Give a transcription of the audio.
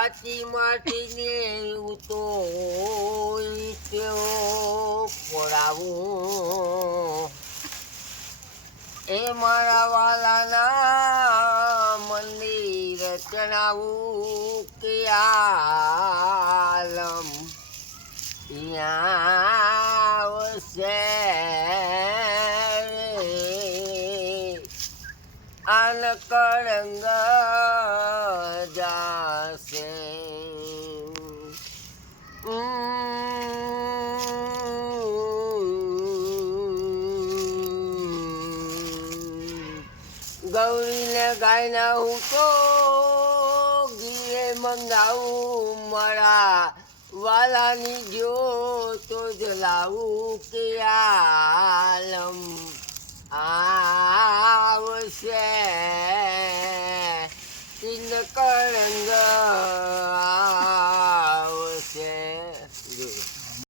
કાચી માટીને તો પડાવું એ મારા વાલાના મંદિર ચણાવું કે આલમ આવશે આન કરંગ જાશે ગૌરીને ગાયના હું તો ગીરે મંગાવું મારા વાલાની જ્યોતો જલાવું કે આલમ આવશે તિન કરંગ